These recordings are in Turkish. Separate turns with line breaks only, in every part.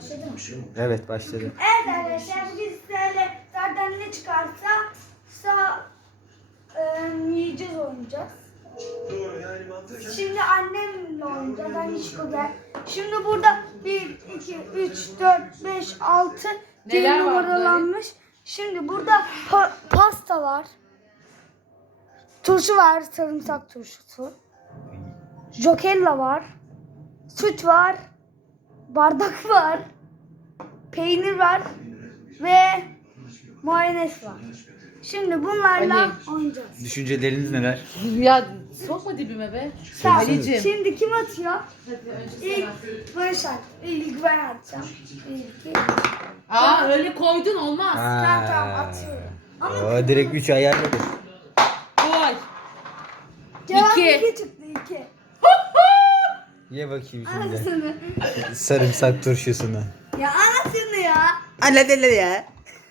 Başladı mı?
Evet başladı.
Evet arkadaşlar bugün sizlerle zaten ne çıkarsa yiyeceğiz oynayacağız.
Doğru yani mantıken.
Şimdi annemle oynayacağız. Anişko gel. Şimdi burada 1, 2, 3, 4, 5, 6 diye
Neler var
numaralanmış. Şimdi burada pasta var. Turşu var. Sarımsak turşusu. Jokella var. Süt var. Bardak var. Peynir var. Ve mayonez var. Şimdi bunlarla
Ali.
oynayacağız.
Düşünceleriniz neler?
Ya sokma dibime be.
Tamam.
Ali'cim.
Şimdi kim atıyor?
Hadi önce
İlk
sana.
Barış at. İlk ben atacağım. İlk.
Aa öyle koydun olmaz.
Tamam atıyorum. Ama
O direkt 3 ayarladı.
Koy.
cevap
İki.
2 çıktı 2.
Ye bakayım şimdi.
Anasını.
Sarımsak turşusunu.
Ya anasını ya.
Anladın ya.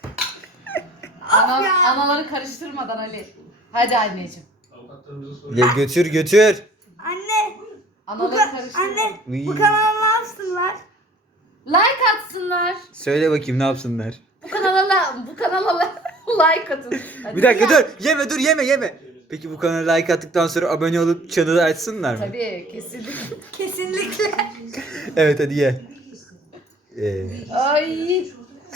Ya.
Anaları karıştırmadan Ali. Hadi anneciğim.
Ya götür.
Anne.
Anaları karıştırmadan.
Anne.
Uy.
Bu kanala ne yapsınlar?
Like atsınlar.
Söyle bakayım ne yapsınlar.
Bu kanala like atın. Hadi.
Bir dakika dur. Yeme. Peki bu kanala like attıktan sonra abone olup çanı da açsınlar mı?
Tabii kesinlikle.
Kesinlikle.
Evet hadi ye.
Ay.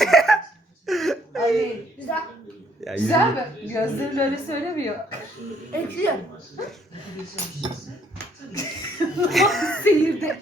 Ali.
Güzel.
Ya,
Güzel mi? Gözlerim öyle söylemiyor.
Ekliyor.
Seyirde.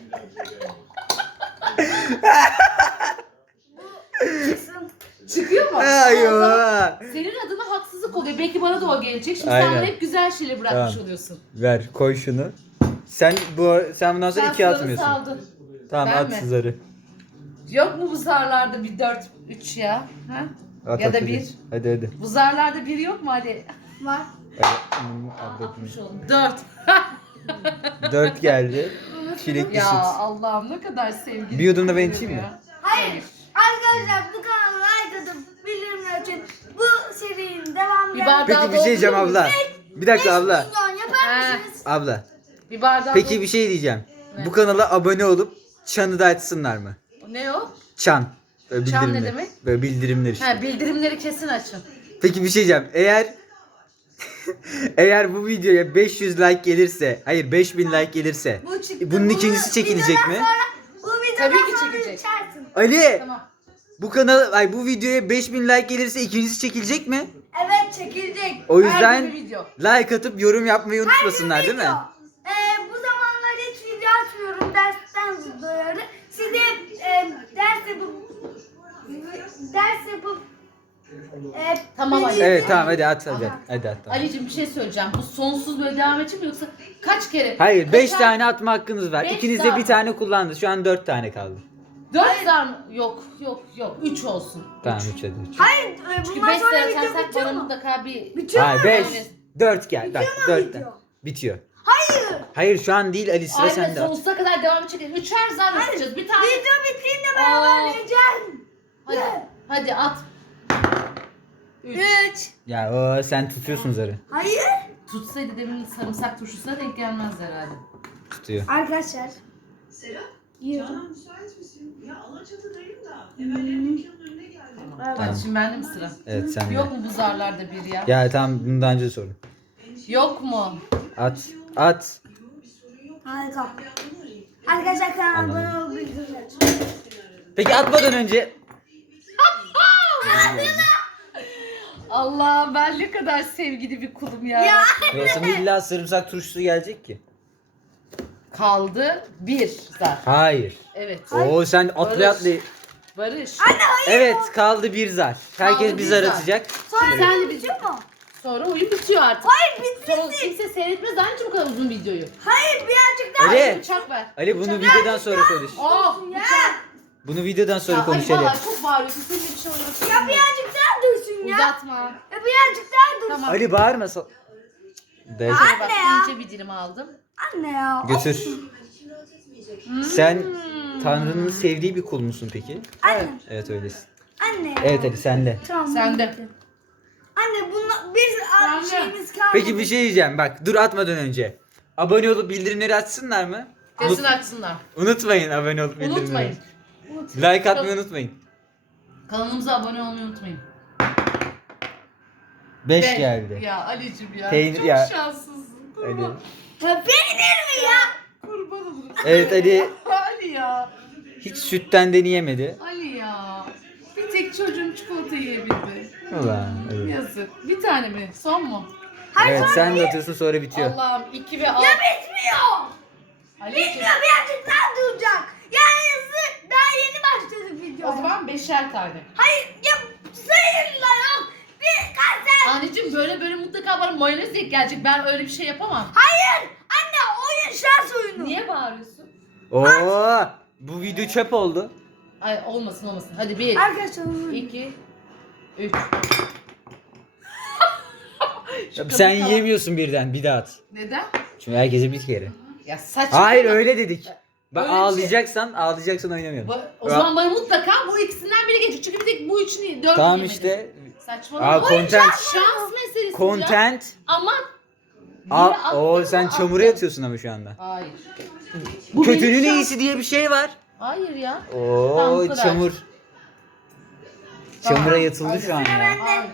Çıksın.
Çıkıyor mu?
Ay
O zaman
ya.
senin adına haksızlık oluyor. Belki bana da o gelecek. Şimdi
Aynen.
sen bana hep güzel şeyler bırakmış
Tamam.
oluyorsun.
Ver koy şunu. Sen bundan sonra
Sen
2
suları
atmıyorsun.
saldın.
Tamam
Ben
at
mi?
zarı.
Yok mu bu zarlarda bir 4, 3 ya? Ha?
At,
Ya da
hadi.
bir.
Hadi.
Bu zarlarda bir yok mu Ali?
Var.
Atmış oldum. 4.
4 geldi. Çilekli
Ya
süt.
Allah'ım ne kadar sevgili.
Bir yudum da ben içeyim mi?
Hayır. Arkadaşlar bu kanala like atıp bildirimler için bu serinin devamı
Bir bardağı
Peki bir şey diyeceğim
doldurur
abla.
musun?
Bir dakika abla.
milyon yapar mısınız?
Abla.
Bir bardağı
Peki bir şey diyeceğim.
Ne?
Bu kanala abone olup çanı da açsınlar mı?
Ne o?
Çan. Böyle
Çan ne
bildirimler.
demek?
Böyle bildirimler işte.
Ha, bildirimleri kesin açın.
Peki bir şey diyeceğim. Eğer bu videoya 500 like gelirse, hayır 5000 like gelirse
Bu çıktı.
bunun
Bunu
ikincisi çekilecek
videodan
mi?
sonra- bu videodan
Tabii ki
sonra
çekilecek.
içersin.
Ali
Tamam.
bu videoya 5000 like gelirse ikincisi çekilecek mi?
Evet çekilecek.
O
Her
yüzden
gün bir video.
like atıp yorum yapmayı
Her
unutmasınlar
gün
değil mi?
video. Bu zamanlar hiç video atmıyorum dersten dolayı. Size ders yapıp
Tamam
beni
Ali.
Evet
izleyin.
tamam hadi at hadi.
Aha.
Hadi at. Tamam.
Ali'cim bir şey söyleyeceğim. Bu sonsuz böyle devam edecek mi yoksa kaç kere?
Hayır 5
Kaçar-
tane atma hakkınız var.
Beş
İkiniz de
tane.
bir tane kullandı. Şu an 4 tane kaldı.
4 zar mı? Yok. 3 olsun.
Tamam 3 hadi.
Hayır
Çünkü
bundan
5
sonra
lira
video
atarsak
bitiyor
bana
mu?
mutlaka bir...
Bitiyor
Hayır
mu?
5
Öyle.
4 gel. Bak
Bitiyor mu
4
video?
bitiyor.
Hayır.
Hayır şu an değil Ali sıra
Aynen
sende. at.
sonsuza kadar devam edecek. 3'er zar atacağız. Bir tane.
Video bittiğinde beraber
Aa.
yiyeceğim.
Hadi at. 3.
3.
Ya o sen tutuyorsun zarı.
Hayır.
Tutsaydı demin sarımsak turşusuna denk gelmezdi herhalde.
Tutuyor.
Arkadaşlar.
Serap,
Yiyorum.
Canan müsait misin? Ya Alaçatı'dayım da. Hemen dükkanın önüne geldim.
Evet.
Hadi şimdi bende mi sıra?
Evet sen de.
Yok mu bu zarlarda bir ya?
Ya tamam bunu daha önce sorun.
Yok mu?
At.
Harika. Arkadaşlar kanalıma
Anladım.
abone olmayı unutmayın.
Peki atmadan önce
Allah ben ne kadar sevgili bir kulum ya.
yoksa illa sarımsak turşusu gelecek ki.
Kaldı 1 zar.
Hayır.
Evet.
Oo sen atlaya
Barış.
atlaya.
Barış.
Evet kaldı bir zar. Herkes
Kaldı
bir
bir
zar
zar.
atacak.
Sonra
Sen
sen
de
bitiyor mu?
Sonra oyun bitiyor artık.
Hayır bitmesin.
Kimse seyretmez anneciğim bu kadar uzun videoyu.
Hayır birazcık daha.
Ali.
Bıçak ver.
Ali bunu videodan sonra konuş.
Oh
Ya.
Bunu videodan sonra
Ya,
konuş
ay
Ali.
vallahi çok bağırıyorsun. Seninle bir şey oynuyorsun.
Ya birazcık daha dursun ya.
Uzatma.
Ya birazcık daha dursun.
Tamam.
Ali bağırma. Dayak-
Şöyle bak
Anne ya.
ince bir dilim aldım.
Anne ya.
Götür.
Hmm.
Sen Tanrı'nın sevdiği bir kul musun peki?
Anne.
Evet öylesin.
Anne ya.
Evet Ali sende.
Tamam.
Sen de.
Anne bunlar biz
Ben de.
şeyimiz kalmadı.
Peki bir şey diyeceğim bak dur atmadan önce. Abone olup bildirimleri açsınlar mı?
Kesin açsınlar.
Unutmayın abone olup bildirimleri.
Unutmayın.
Like atmayı unutmayın.
Kanalımıza abone olmayı unutmayın.
5 geldi.
Ya Ali'cim ya.
Peynir-
çok
ya.
şanslısın.
Ali.
Ya peynir mi ya?
Kurban olurum.
Evet Ali
Ali ya.
hiç sütten deneyemedi.
Ali ya. Bir tek çocuğum çikolata yiyebildi.
Ulan Ali.
Yazık. Bir tane mi? Son mu?
Evet sen de atıyorsun sonra bitiyor.
Allah'ım 2 ve 6.
Ya bitmiyor.
Ali'cim.
Bitmiyor, birazcık daha duracak. Yani daha yeni başladık video.
O zaman 5'er tane.
Hayır ya sayınla yok. Bir kaç sen.
Anneciğim böyle mutlaka bana mayonez denk gelecek. Ben öyle bir şey yapamam.
Hayır. Anne oyun şans oyunu.
Niye bağırıyorsun?
Oo, bu video çöp oldu.
Ay olmasın. Hadi 1,
Arkadaşlar
2, 3.
Sen yiyemiyorsun birden bir daha at.
Neden?
Çünkü herkese bir kere.
Ya saçma.
Hayır öyle dedik. Bak
Öyle bir
ağlayacaksan oynamayalım.
O zaman bana mutlaka bu ikisinden biri gelecek. Çünkü bir tek bu üçünü 4
Tamam
yemedim.
işte.
Saçmalama.
Content.
Şans meselesi ya.
Content.
Aman.
O sen çamura yatıyorsun ama şu anda.
Hayır.
Kötünün
benim şans-
iyisi diye bir şey var.
Hayır ya. Tamam,
Oo
bu kadar.
çamur.
Tamam.
Çamura yatıldı şu an ya.
Hayır.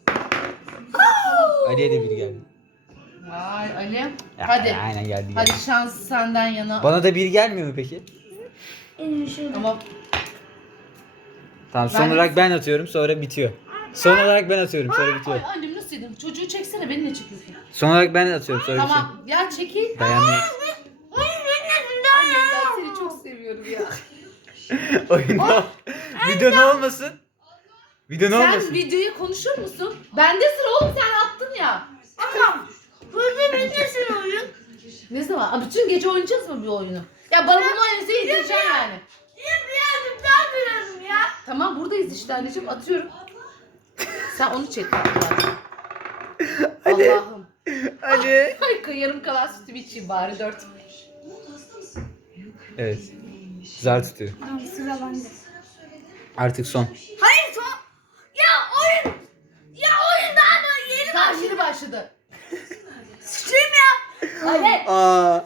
Ali'ye de biri geldi.
Vay Ali.
Ya,
Hadi.
Aynen geldi.
Hadi şans senden yana.
Bana da biri gelmiyor mu peki?
Ama
Tamam son
Ben-
olarak ben atıyorum sonra bitiyor. Son olarak ben atıyorum sonra bitiyor.
ay annem nasıl dedim? Çocuğu çeksene, beni ne çekiyorsun?
Son olarak ben atıyorum sonra bitiyor.
Tamam. Ya çekil.
Dayanmıyor.
Annem ben seni çok seviyorum ya.
Oyunda video ne olmasın? Video ne
Sen
olmasın?
videoyu konuşur musun? Bende sıra oğlum, sen attın ya.
Tamam. Burada bitmesin oyun.
Ne zaman? Aa, bütün gece oynayacağız mı bu oyunu? Ya bana bunu oynayınca yedireceğim yani.
Ya birazcık daha duralım ya.
Tamam buradayız işte anneciğim, atıyorum. Sen onu çek.
Hadi.
Allah'ım.
Ali.
Ay yarım kalan sütümü içeyim bari 4.
Evet. Zar tutuyor.
Tamam sıra bende.
Artık son.
Hayır son. Ya oyun. Ya oyun daha da yeni
Tamam
başladı.
şimdi başladı.
Sıçayım ya.
Ali.
Aa.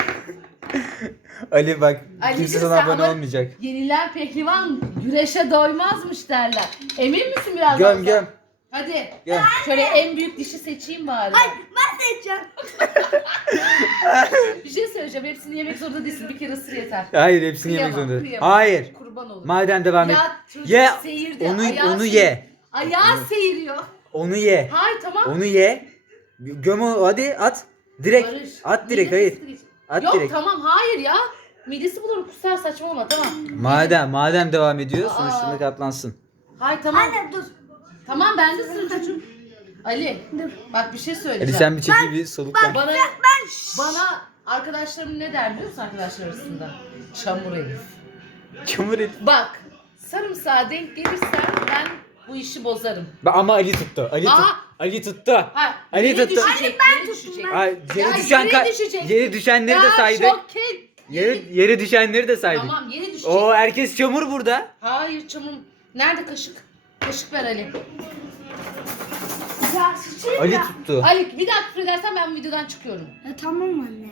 Ali bak
Ali,
kimse
sen
sana abone
ama-
olmayacak.
Yenilen pehlivan güreşe doymazmış derler. Emin misin biraz
Göm göm.
Hadi.
Göm.
Şöyle en büyük dişi seçeyim bari.
Hayır ben seçeceğim.
Bir şey söyleyeceğim. Hepsini yemek zorunda değilsin. Bir kere ısır yeter.
Hayır hepsini yemek
Kıyamam,
zorunda.
kıyamam.
Hayır.
Kurban olur.
Madem devam et.
Ya çocuk
Ye.
seyirde.
Onu
ayağı
ye.
seyir- Ayağı seyiriyor.
Onu ye.
Hayır tamam.
Onu ye. Göm o hadi at. Direkt.
Barış,
At direkt
midesi
hayır.
sıkıcı.
At
Yok
direkt.
tamam hayır ya. Midesi bulur kusar, saçmalama tamam.
Madem devam ediyor
Aa.
sonuçlarına katlansın.
Hayır tamam.
Anne dur.
Tamam ben de sıra çocuğum. Ali
Dur.
bak bir şey
Hadi
söyleyeceğim.
sen bir çekil bir soluklan.
Bana arkadaşlarım ne der biliyor musun arkadaşlar arasında? Çamur herif.
Çamur et.
Bak sarımsağa denk gelirsen ben bu işi bozarım.
Ama Ali tuttu.
Aa.
Ali tuttu.
Ha,
Ali
yere
tuttu.
düşecek, yere düşecek.
Ay,
Ya,
yere düşen
yere düşecek.
yere düşenleri de
Ya,
saydık.
şoket.
Yere düşenleri de saydık.
Tamam yere düşecek.
Oo herkes çamur burada.
Hayır çamur. Nerede kaşık? Kaşık ver Ali.
Ya sıçayım
Ali
ya.
tuttu.
Ali bir daha küfür edersen ben bu videodan çıkıyorum.
Ya tamam anne.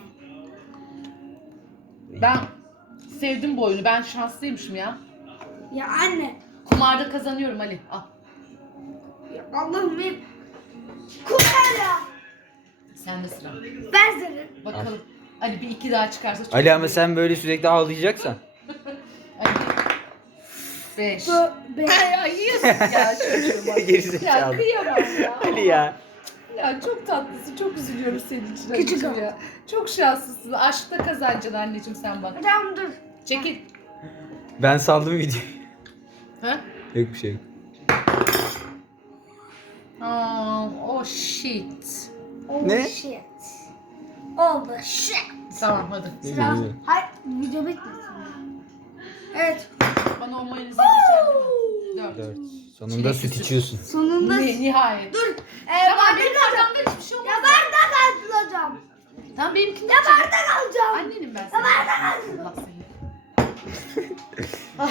Ben sevdim bu oyunu. Ben şanslıymışım ya.
Ya anne.
Kumarda kazanıyorum Ali. Al.
Ya Allah'ım benim. Kumar ya.
Sen de sıra.
Ben senin.
Bakalım. Ali bir iki daha çıkarsa çok
Ali ama
iyi.
sen böyle sürekli ağlayacaksan.
Ali. 5.
Ben.
Ay yiyorsun ya çocuğum. Ya
Gerizekalı.
kıyamam ya.
Ali ya.
Ya çok tatlısın. Çok üzülüyorum senin için.
Küçük
anneciğim ya. Çok şanslısın. Aşkta kazanacaksın anneciğim sen bak.
Tamam dur.
Çekil.
Ben saldım videoyu.
Ha?
Yok bir şey yok.
Oh shit.
Oh
Ne?
shit. Oh the shit.
Tamam hadi.
Ne
Sıra.
diyor?
Hayır video bitmesin. Evet.
Bana o mayonezi yedireceğim değil mi? 4.
4. Sonunda süt içiyorsun.
Sonunda.
Nihayet.
Dur.
Tamam
Bardak
benim
alacağım.
arkamda hiçbir şey
Ya
olmaz.
bardak alacağım.
Tamam benimkini
Ya bardak alacağım.
Annenim ben
Ya
sana.
bardak alacağım.
Allah seni. Ay.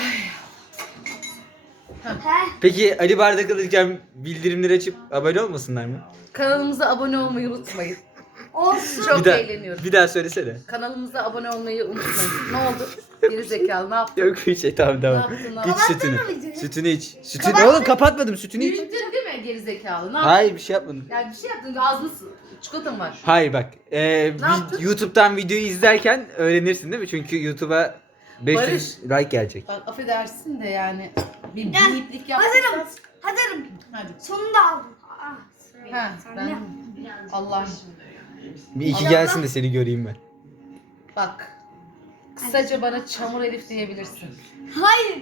He?
Peki Ali bardak alırken bildirimleri açıp abone olmasınlar mı?
Kanalımıza abone olmayı unutmayın.
Olsun.
Çok
Bir daha,
eğleniyorum.
bir daha söylesene.
Kanalımıza abone olmayı unutmayın. Ne oldu? Geri zekalı ne yaptın?
Yok bir şey, tamam tamam.
Ne yaptın, ne
İç
yaptın?
sütünü.
Kapattın mı videoyu?
Sütünü iç. Sütünü oğlum kapatmadım, sütünü iç.
Büyüttün değil mi geri zekalı? Ne yaptın?
Hayır bir şey yapmadım.
Yani bir şey yaptın. Ağzını çikolata mı var?
Hayır bak.
yaptın?
YouTube'dan videoyu izlerken öğrenirsin değil mi? Çünkü YouTube'a 500
Barış.
like gelecek.
Bak affedersin de yani bir
Gel.
biplik
Hazırım.
yaptıysan.
Hazırım.
Hadi.
Sonunda aldım.
Ha,
Sen
ben
de.
Allah.
Bir iki
Allah.
gelsin de seni göreyim ben.
Bak. Kısaca bana çamur Elif diyebilirsin.
Hayır.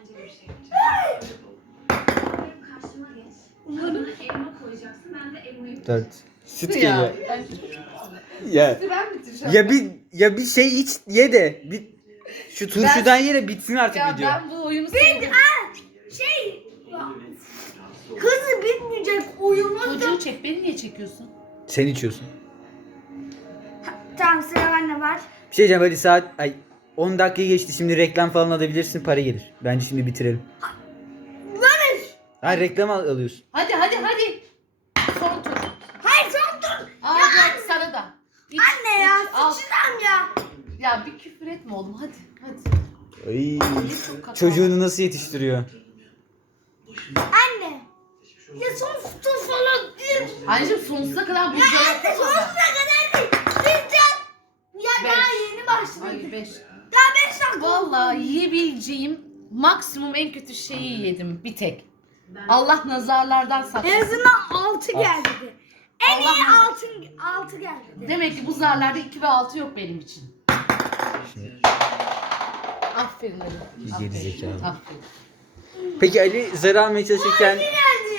Dört. Süt
Ya,
geliyor.
yani
Ya.
ben bitireceğim.
Ya bir şey iç ye de bir şu turşudan ye de bitsin artık
Ya
video.
ben bu oyunu sevdim.
Şey. Hızlı bitmeyecek oyunun da.
Çocuğu çek. Beni niye çekiyorsun?
Sen içiyorsun.
Tamam sıra bende var.
Bir şey diyeceğim, hadi saat 10 dakika geçti, şimdi reklam falan alabilirsin, para gelir. Bence şimdi bitirelim.
Barış.
Hayır, reklam alıyorsun.
Hadi. Son tur.
Hayır son dur.
Aa gel sana da. İç,
Anne ya
iç, al.
sıçacağım ya.
Ya bir küfür etme oğlum hadi.
Ay,
Çok kakao.
çocuğunu nasıl yetiştiriyor?
Anne. Ya son dur falan değil.
Anneciğim sonsuza kadar
Ya
buzdolabı
anne sonsuza
var.
kadar değil. Lütfen. Ya
Beş.
daha yeni başladık.
Hayır 5.
Daha 5 dakika.
Vallahi yiyebileceğim maksimum en kötü şeyi yedim bir tek. Allah nazarlardan
En
saklasın.
azından 6 geldi. En iyi
Allah-
6 geldi.
Demek ki bu zarlarda 2 ve 6 yok benim için. Aferin Ali.
Geri
Aferin.
zekalı.
Aferin.
Peki Ali zar almaya çalışırken...
Geldi.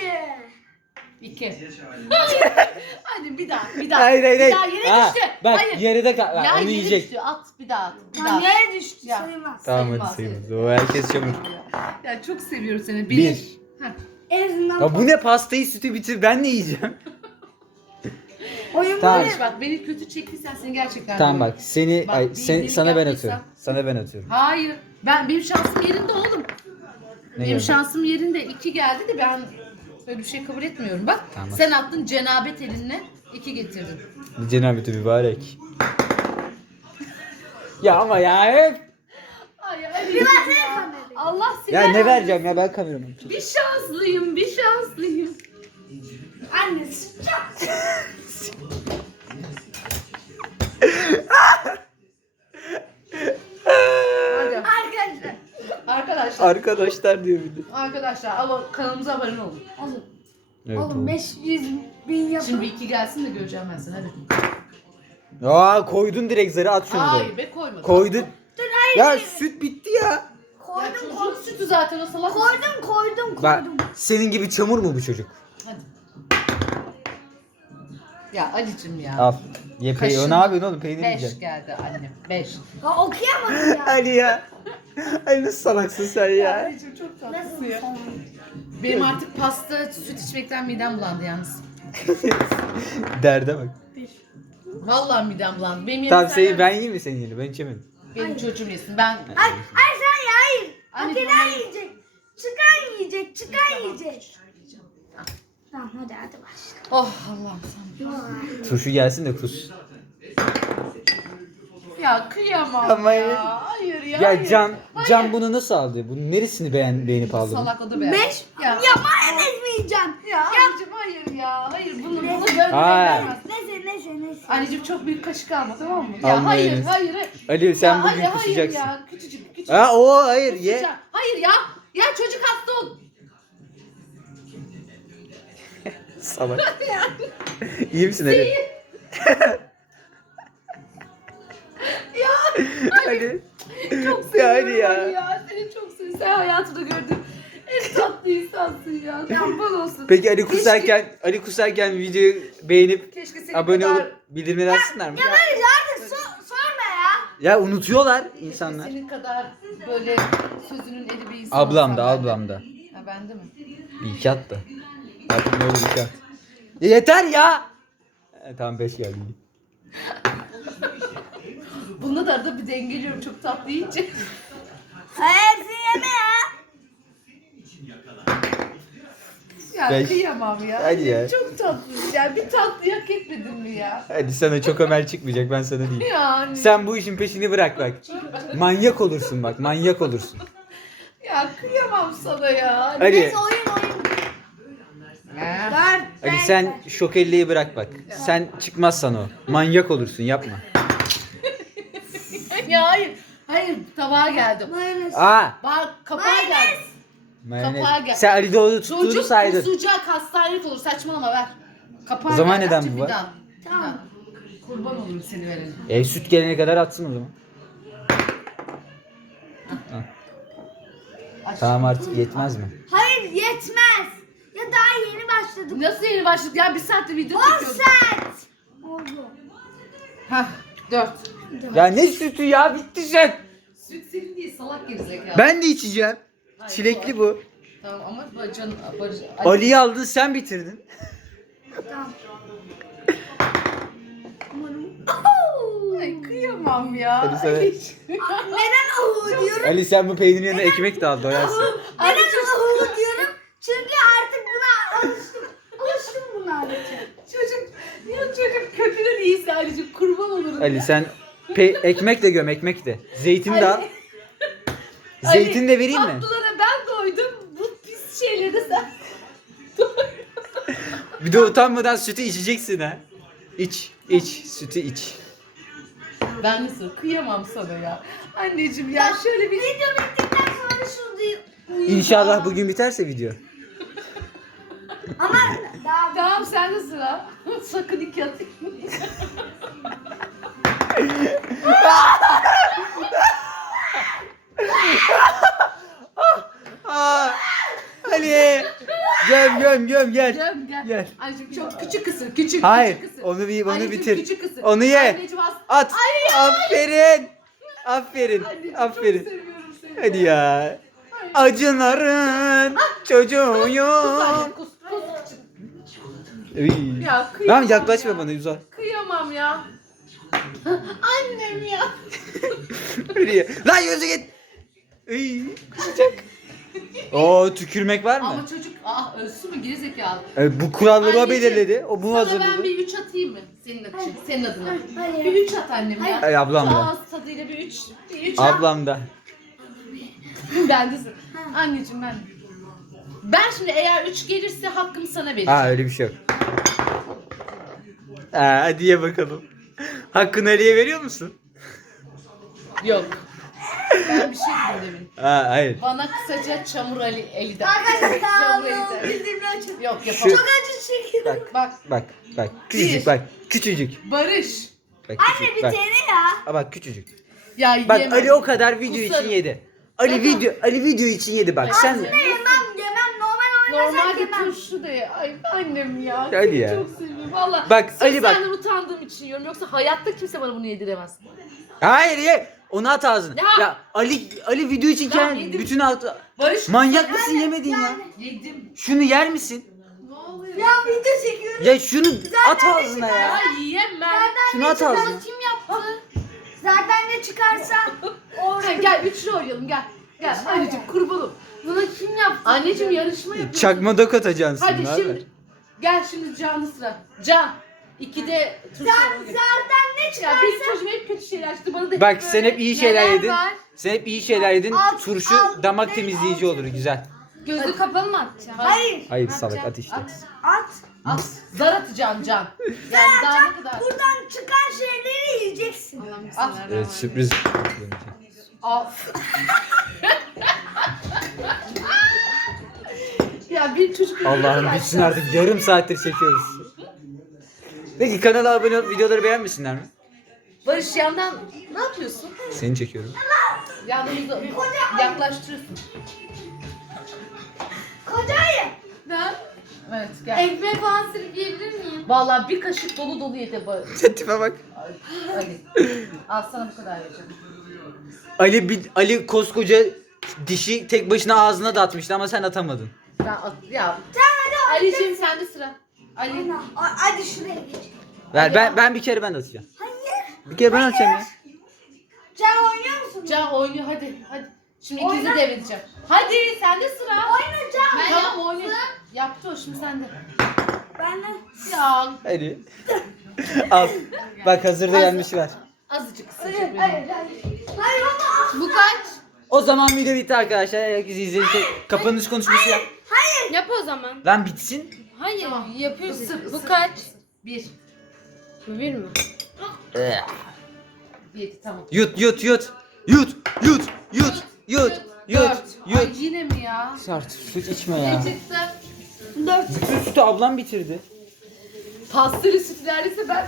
2. Hadi bir daha.
Hayır.
Bir daha yere
Ha,
düştü.
bak
Hayır.
yarıda kal.
Ya
Onu
yere
yiyecek.
düştü. At bir daha at. Bir
Ya
daha.
nereye düştü
Ya.
sayılmaz.
Tamam
Sayılmaz,
hadi sayılmaz. O herkes çamur.
Ya çok seviyorum seni.
Bir.
Heh.
En azından
Ya bu ne, pastayı sütü bitir, ben ne yiyeceğim?
oyun
Tamam.
böyle.
Barış bak beni kötü çektiysen seni gerçekten
Tamam
doğru.
bak seni
Bak, bir iyilik
sana ben
yaptıysam-
atıyorum. Sana ben atıyorum.
Hayır. Benim şansım yerinde oğlum.
Ne
Benim
geldi?
şansım yerinde 2 geldi de ben böyle bir şey kabul etmiyorum. Bak
Tamam.
sen attın cenabet elinle 2 getirdin.
Cenab-ı mübarek. Ya ama ya hep.
Ay
Bir versene kamerayı.
Allah seni.
Ya ne vereceğim ya, ben kameramanım.
Bir şanslıyım, bir şanslıyım.
Anne sıçacağım.
Hadi.
Arkadaşlar.
Arkadaşlar.
Arkadaşlar diyor bir de.
Arkadaşlar ama kanalımıza abone olun.
Oğlum,
Evet,
oğlum
tamam.
500 bin yapın.
Şimdi bir 2 gelsin de göreceğim ben seni. Hadi.
Aa, koydun direkt zarı, at şunu da.
Hayır be koymadım.
Koydun.
Dur hayır.
Ya
hayır.
süt bitti ya.
Ya
Koydum
çocuğun sütü zaten o salak.
koydum.
Bak senin gibi çamur mu bu çocuk?
Hadi. Ya Ali'cim ya.
Al. Ye peynir.
Kaşın.
Ne yapıyorsun oğlum, peynir
5
yiyeceksin.
geldi annem. 5.
Ya okuyamadım ya.
Ali ya. Ali nasıl salaksın sen ya.
Ali'cim çok tatlısın
Nasıl
ya.
sana?
Benim artık pasta süt içmekten midem bulandı yalnız.
Derde bak.
Vallahi midem bulandı. Benim
Tamam
yerim
seni ben yiyeyim mi senin yerine? Ben içemedim.
Benim çocuğum yesin. Ben
Ay sen ya hayır.
Anne,
Okeyden
bana-
yiyecek. Çıkan yiyecek. Tamam hadi başla.
Oh Allah'ım sen.
Turşu gelsin de kus.
Ya kıyamam
Ama
ya. Hayır ya.
Ya
hayır.
Can bunu nasıl aldı? Bunun neresini beğenip aldı?
Salak o da beğendi.
5.
Ya.
Ya mayonez mi yiyeceğim?
Ya anneciğim hayır ya. Hayır bunu böyle
Hayır.
vermez.
Neyse.
Anneciğim çok büyük kaşık alma tamam mı?
Al
Ya hayır
mayonez.
hayır.
Ali sen
Ya
bugün
hayır,
kusacaksın.
Hayır ya küçücük.
Ha o hayır ye.
Kusacağım. Hayır ya. Ya çocuk hasta ol.
Salak. İyi misin Ali?
Ya
Ali.
çok
Ya
seviyorum
hadi ya.
Ali ya. Seni çok seviyorum. Sen hayatımda gördüğüm en tatlı insansın ya. Kurban olsun.
Peki Ali kusarken videoyu beğenip
Keşke senin
abone
kadar...
olup bildirimleri açsınlar mı?
Barış artık sorma ya.
Ya unutuyorlar
Keşke
insanlar.
senin kadar böyle sözünün eri bir insan
Ablam da
olsam ben de.
ablam da.
Ha bende mi?
Bir iki at da. Artık ne olur iki at. Ya yeter ya. Tamam 5 geldi.
Bunda da arada bir dengeliyorum çok tatlı yiyince.
Hepsini yeme ya.
Ya
Beş.
kıyamam ya.
Hadi ya.
Çok tatlı. Ya bir tatlı hak etmedin mi ya?
Hadi sana çok Ömer çıkmayacak ben sana diyeyim.
Yani.
Sen bu işin peşini bırak bak. Manyak olursun bak, manyak olursun.
Ya kıyamam sana ya.
Hadi.
Neyse oyun.
Ya.
4,
Hadi sen şokelliği bırak bak. Sen çıkmazsan o. Manyak olursun yapma.
Ya hayır. Hayır tabağa geldim.
Mayonez.
Aa!
Bak kapağa geldim.
Mayonez.
Kapağa gel.
Sen Ali Doğulu tuttuğunu
Çocuk
saydın.
kusacak hastanelik olur. Saçmalama ver. Kapağa
O zaman
gel.
neden
Açık
bu
bir
var?
daha.
Tamam.
Kurban olurum seni verelim.
Süt gelene kadar atsın o zaman.
Aç.
Tamam artık yetmez mi?
Hayır yetmez. Ya daha yeni başladık.
Nasıl yeni başladık ya? Bir saattir video
10
çekiyoruz.
saat. Oldu.
Hah 4.
Ya ne sütü ya bitti sen.
Süt senin değil salak gerizekalı.
Ben de içeceğim.
Hayır,
Çilekli bu.
Tamam ama bacan...
Ali'yi aldın sen bitirdin.
Tamam.
Ay kıyamam ya.
Hadi sana.
Neden ahu diyorum?
Ali sen bu peynirin yanına ekmek de al doyarsın.
Neden ahu diyorum? Çünkü artık buna alıştım. Alıştım buna artık.
Çocuk kökünün iyisi Ali'cim kurban olurum.
Ali sen ekmek de göm ekmek de. Zeytin de al.
Ali.
Zeytin de vereyim mi?
Tatlılara ben doydum. Bu pis şeyleri de sen.
Bir de utanmadan sütü içeceksin ha. İç sütü iç.
Ben nasıl kıyamam sana ya. Anneciğim ya şöyle bir...
Video bittikten sonra şurada uyuyacağım.
İnşallah bugün biterse video.
Ama daha
Tamam sende sıra. Sakın iki atayım.
Aa, Ali. Göm gel.
Gel.
Gel.
Anneciğim çok küçük kısır küçük.
Hayır
küçük kısır.
onu
Anneciğim,
bitir.
küçük kısır.
Onu ye.
Anneciğim
At. Aferin. Aferin.
Anneciğim,
Aferin.
Çok seviyorum seni.
Hadi ya. Acıların çocuğuyum.
Anne, kus.
Iy.
Ya kıyamam
Tamam yaklaşma
ya.
bana uzak.
Kıyamam ya. Annem ya.
Hadi ya. Lan yüzü git. Iy, kusacak. Oo tükürmek var mı?
Ama çocuk ölsün mü gerizekalı.
Bu kuralları o
Anneciğim,
belirledi. O bunu
Sana ben
hazırladı.
bir 3 atayım mı? Senin için, senin adına.
Hayır.
Bir 3 at annem ya.
Ay ablam
Şu
da.
ağız tadıyla bir 3. Bir 3 at.
Ablam da.
Bendesin. Anneciğim ben. Ben şimdi eğer 3 gelirse hakkımı sana vereceğim.
Öyle bir şey yok. Hadi ye bakalım. Hakkını Ali'ye veriyor musun?
Yok. Ben bir şey dedim demin.
Hayır.
Bana kısaca çamur Eli'den.
Arkadaşlar
Çamur
sağ olun.
Eli'den.
Bildirimleri açın.
Yok
Şu-
yapamam.
Çok acı çekiyorum.
Bak.
Bir.
Küçücük bak. Küçücük.
Barış.
Bak
Anne
küçücük.
bir
Bak.
tane ya.
Bak küçücük.
Ya
Bak
yiyemem.
Ali o kadar video
Kusarım.
için yedi. Ali video için yedi bak. Sen
Aslında yemem. Normal oynasak
Normalde
yemem.
turşu da ya. Ay annem ya.
Hadi
Seni
ya.
çok seviyorum. Valla.
Bak,
sırf
Ali bak.
senden utandığım için yiyorum. Yoksa hayatta kimse bana bunu yediremez.
hayır ye. Onu at ağzına.
Ya.
Ya Ali video için
Tamam,
kendi
yedim.
bütün altı.
Barış.
Manyak mısın yemedin ya?
Yedim.
Şunu yer misin?
Ne oluyor?
Ya video çekiyorum.
Ya şunu at ağzına ya.
Ya yiyemem.
Şunu at ağzına.
Kim yaptı?
Zaten ne çıkarsa
Ha, gel üçlü oynayalım gel. Gel anneciğim kurbanım. Bunu kim yaptı? Anneciğim yarışma yapıyoruz.
Çakma dok atacaksın
Hadi
abi.
şimdi. Gel şimdi Can'lı sıra. Can. 2'de turşu oynayalım.
zaten ne
Ya
çıkarsa
benim çocuğum hep kötü şeyler çıktı. Bana da
Bak sen hep iyi şeyler
neler
yedin.
var?
Sen hep iyi şeyler yedin.
Al,
Turşu
al,
damak
ne,
temizleyici
al.
olur güzel.
Gözü kapalı mı atacaksın?
Hayır.
Hayır salak at işte.
At.
At.
At. Zar atacaksın Can. Yani daha ne kadar?
Buradan çıkan şeyleri yiyeceksin.
At.
Evet sürpriz.
Al. Ya bir çocuk...
Allah'ım bitsin artık yarım saattir çekiyoruz. Peki kanala abone olup videoları beğenmesinler mi?
Barış yandan ne yapıyorsun?
Seni çekiyorum.
Yanımıza yaklaştırıyorsun.
Kocayı.
Ben? Evet gel.
Ekmeği falan sürüp yiyebilir miyim?
Vallahi bir kaşık dolu dolu yedi Barış.
Tipe bak.
Ali. Al sana bu kadar vereceğim.
Ali koskoca dişi tek başına ağzına da atmıştı ama sen atamadın.
Ben ya. Ali'ciğim sende sıra. Ali.
Hadi şuraya geç.
Ver ben bir kere ben de atacağım.
Hayır.
Bir kere ben atacağım ya.
Can oynuyor musun?
Can oynuyor hadi. Hadi. Şimdi
Oyna.
ikinizi devredeceğim. Hadi sende sıra.
Oyna Can.
Tamam oynuyor. Yaptı o, şimdi sende.
Ben de
Ya
Hadi. Al. Bak hazırda gelmiş var.
azıcık
hayır
ısıracak
hayır
beni.
hayır. Hayır ama.
Bu kaç?
O zaman video bitti arkadaşlar. Herkes izledi. Kapanış konuşması yap.
Yap o zaman.
Lan bitsin.
Hayır yapıyorsun.
Isır,
Bu
ısır.
kaç?
1.
Bu bir mi?
1 tamam.
Yut yut yut. Yut yut yut yut yut
Dört.
yut.
Ay yine mi ya?
Sart süt içme ya.
Ne çıktı?
4.
Bütün sütü ablam bitirdi.
Pastırı süt neredeyse ben.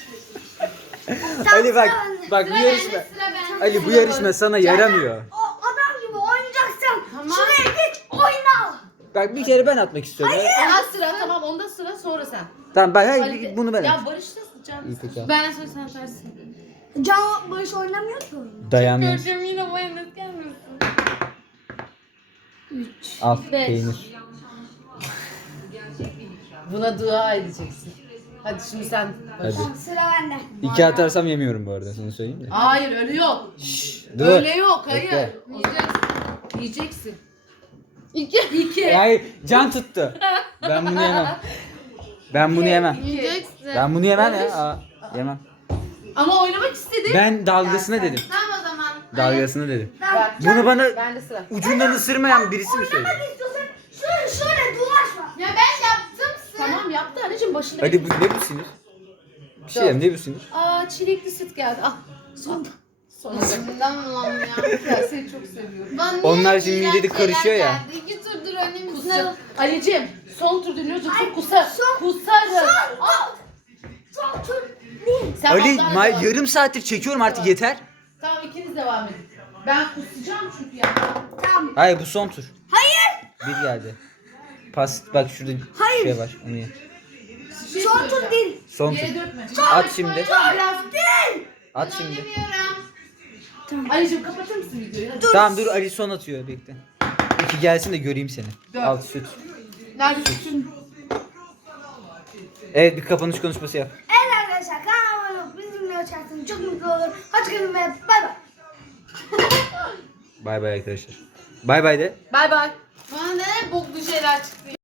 Ali bak bak bu
Sıra
yarışma.
bende, sıra bende.
Ali bu yarışma sana yaramıyor.
O adam gibi oynayacaksın.
Tamam.
Şuraya git oyna.
Bak bir kere ben atmak istiyorum.
Ona sıra tamam, onda sıra, sonra sen.
Tamam ben
Ali
hayır
de-
bunu ben
Ya
atayım.
Barış da can.
İyi peki. al.
Ben sonra sen atarsın.
Can Barış oynamıyor ki oyunu.
Dayanmıyor.
Göreceğim yine bu enes gelmesin.
Al
Beş.
peynir.
Buna dua edeceksin. Hadi şimdi sen. Barış.
Hadi.
Sıra bende.
2 atarsam yemiyorum bu arada sana söyleyeyim de.
Hayır öyle yok.
Dur.
Öyle yok, hayır.
Bekle.
Yiyeceksin.
İki.
2.
Hayır can tuttu. Ben bunu yemem. Ben bunu yemem.
Yiyeceksin.
Ben bunu yemem ya. Aa, yemem.
Ama oynamak istedim.
Ben dalgasına
Ya sen-
dedim.
Tamam o zaman.
Dalgasına dedim.
Bak,
Bunu bana
bende sıra.
ucundan ısırmayan birisi mi söyledi?
Oynamak istiyorsan şöyle dolaşma.
Ya ben yaptım sen.
Tamam yaptı anneciğim, başında.
Hadi bu ne bu sinir? Bir şey yem ne bu sinir?
Aa, çilekli süt geldi. Al. Son. Sonra.
Bundan lan ya.
Ya seni çok seviyorum.
Lan niye
Onlar şimdi
iğrenç
midede karışıyor
şeyler
ya.
geldi? İki turdur önümüzde.
Kusacağım. Ali'cim son tur dönüyoruz yoksa
Ay,
kusar.
son-
Kusarım.
Son tur değil.
Sen
Ali
alttan devam.
yarım saattir çekiyorum artık yeter.
Tamam, ikiniz devam edin. Ben kusacağım çünkü ya.
Tamam.
Hayır bu son tur.
Hayır.
Bir geldi. Pas bak şurada
Hayır.
şey var onu ye.
Şey
Son
söyleyeceğim.
tur değil.
Son tur.
Yere dökme.
At şimdi.
Biraz değil.
At şimdi.
Oynamıyorum.
Ali'cim kapatır mısın videoyu? Hadi.
Tamam dur Ali son atıyor bekle. İki gelsin de göreyim seni.
Dört.
Al süt.
Neredesin?
Evet bir kapanış konuşması yap.
Evet arkadaşlar kanalıma abone olup bizimle açarsanız çok mutlu olur. Hadi gelin ve bay bay.
Bay bay arkadaşlar. Bay bay de.
Bay bay.
Bana ne boklu şeyler çıktı.